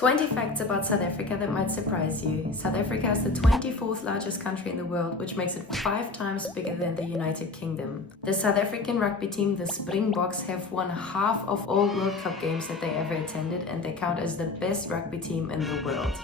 20 facts about South Africa that might surprise you. South Africa is the 24th largest country in the world, which makes it 5 times bigger than the United Kingdom. The South African rugby team, the Springboks, have won half of all World Cup games that they ever attended, and they count as the best rugby team in the world.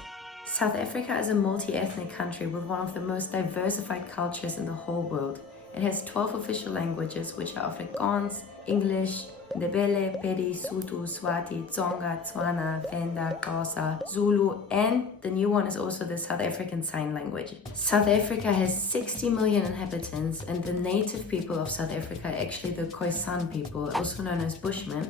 South Africa is a multi-ethnic country with one of the most diversified cultures in the whole world. It has 12 official languages, which are Afrikaans, English, Ndebele, Pedi, Sotho, Swati, Tsonga, Tswana, Venda, Xhosa, Zulu, and the new one is also the South African Sign Language. South Africa has 60 million inhabitants, and the native people of South Africa are actually the Khoisan people, also known as Bushmen,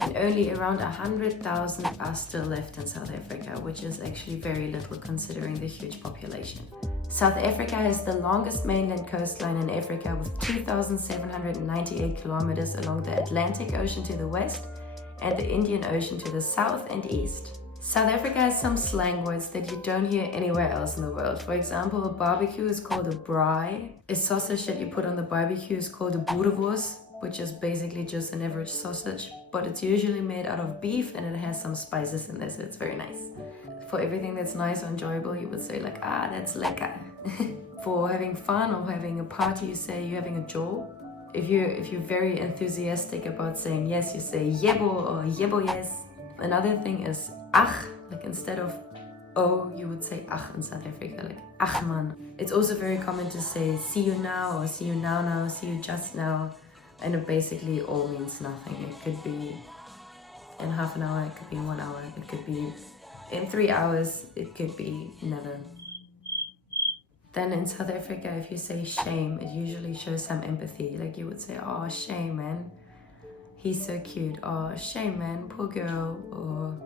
and only around 100,000 are still left in South Africa, which is actually very little considering the huge population. South Africa has the longest mainland coastline in Africa with 2,798 kilometers along the Atlantic Ocean to the west and the Indian Ocean to the south and east. South Africa has some slang words that you don't hear anywhere else in the world. For example, a barbecue is called a braai. A sausage that you put on the barbecue is called a boerewors, which is basically just an average sausage, but it's usually made out of beef and it has some spices in there, so it's very nice. For everything that's nice or enjoyable, you would say like, that's lekker. For having fun or having a party, you say you're having a jol. If you're very enthusiastic about saying yes, you say yebo or yebo yes. Another thing is ach, like instead of oh, you would say ach in South Africa, like ach man. It's also very common to say see you now or see you now, see you just now. And it basically all means nothing. It could be in half an hour, it could be in 1 hour, it could be in 3 hours, it could be never. Then in South Africa, if you say shame, it usually shows some empathy. Like you would say, oh, shame, man. He's so cute. Oh, shame, man. Poor girl. Or,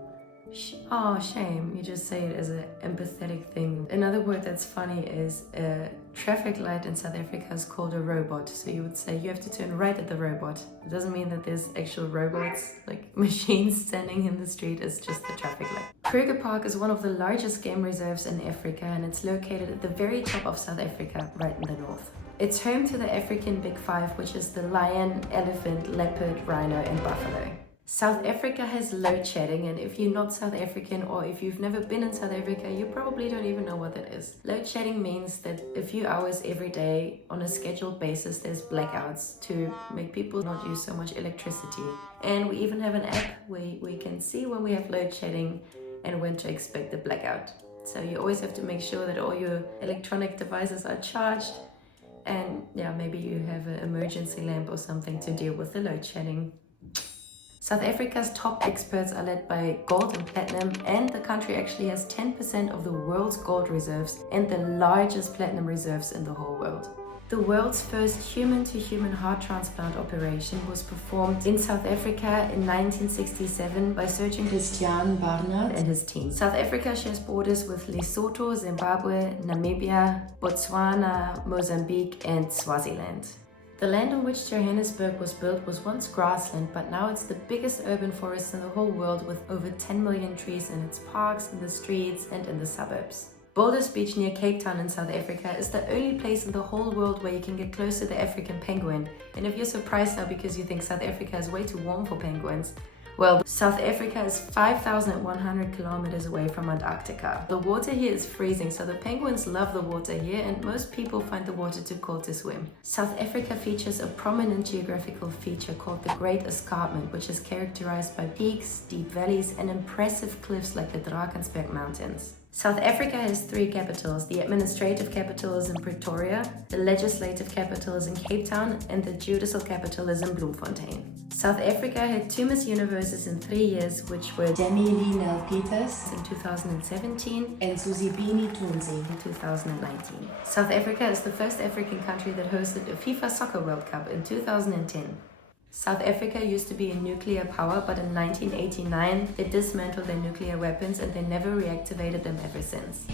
oh, shame. You just say it as an empathetic thing. Another word that's funny is a traffic light in South Africa is called a robot. So you would say you have to turn right at the robot. It doesn't mean that there's actual robots, like machines standing in the street. It's just the traffic light. Kruger Park is one of the largest game reserves in Africa, and it's located at the very top of South Africa, right in the north. It's home to the African Big Five, which is the lion, elephant, leopard, rhino, and buffalo. South Africa has load shedding, and if you're not South African or if you've never been in South Africa, you probably don't even know what that is. Load shedding means that a few hours every day on a scheduled basis there's blackouts to make people not use so much electricity. And we even have an app where we can see when we have load shedding and when to expect the blackout. So you always have to make sure that all your electronic devices are charged, and yeah, maybe you have an emergency lamp or something to deal with the load shedding. South Africa's top experts are led by gold and platinum, and the country actually has 10% of the world's gold reserves and the largest platinum reserves in the whole world. The world's first human-to-human heart transplant operation was performed in South Africa in 1967 by Surgeon Christiaan Barnard and his team. South Africa shares borders with Lesotho, Zimbabwe, Namibia, Botswana, Mozambique, and Swaziland. The land on which Johannesburg was built was once grassland, but now it's the biggest urban forest in the whole world with over 10 million trees in its parks, in the streets, and in the suburbs. Boulders Beach near Cape Town in South Africa is the only place in the whole world where you can get close to the African penguin. And if you're surprised now because you think South Africa is way too warm for penguins, well, South Africa is 5,100 kilometers away from Antarctica. The water here is freezing, so the penguins love the water here, and most people find the water too cold to swim. South Africa features a prominent geographical feature called the Great Escarpment, which is characterized by peaks, deep valleys, and impressive cliffs like the Drakensberg Mountains. South Africa has 3 capitals. The administrative capital is in Pretoria, the legislative capital is in Cape Town, and the judicial capital is in Bloemfontein. South Africa had 2 Miss Universes in 3 years, which were Demi Nel Peters in 2017 and Suzibini Tunzi in 2019. South Africa is the first African country that hosted a FIFA Soccer World Cup in 2010. South Africa used to be a nuclear power, but in 1989 they dismantled their nuclear weapons and they never reactivated them ever since.